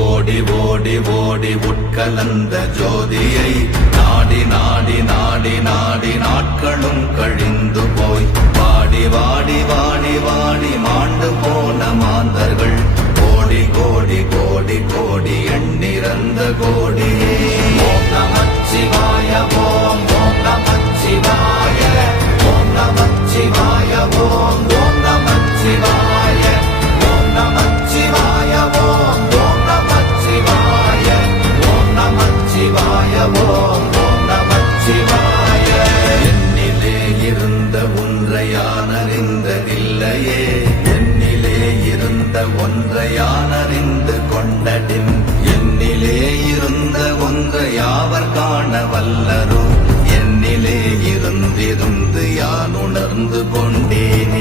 ஓடி ஓடி ஓடி உட்கலந்த ஜோதியை நாடி நாடி நாடி நாடி நாட்களும் கழிந்து போய் வாடி வாடி வாடி வாடி மாண்டு போன மாந்தர்கள் கோடி கோடி கோடி கோடி எண்ணிறந்த கோடியே. ஓம் நமச்சிவாய ஓம் ஓம் நமச்சிவாய ஓம் நமச்சிவாய ஓம் ஓம் நமச்சிவாய ஓம் நமச்சிவாய ஓம் ஓம் நமச்சிவாய ஓம் நமச்சிவாய ஓம் ஓம் நமச்சிவாய. என்னிலே இருந்த ஒன்றை யான் அறிந்ததில்லையே, என்னிலே இருந்த ஒன்றை யான் அறிந்து கொண்டடின், என்னிலே இருந்த ஒன்றை யாவர் காண வல்லரோ, என்னிலே இருந்திருந்து யான் உணர்ந்து கொண்டேனே.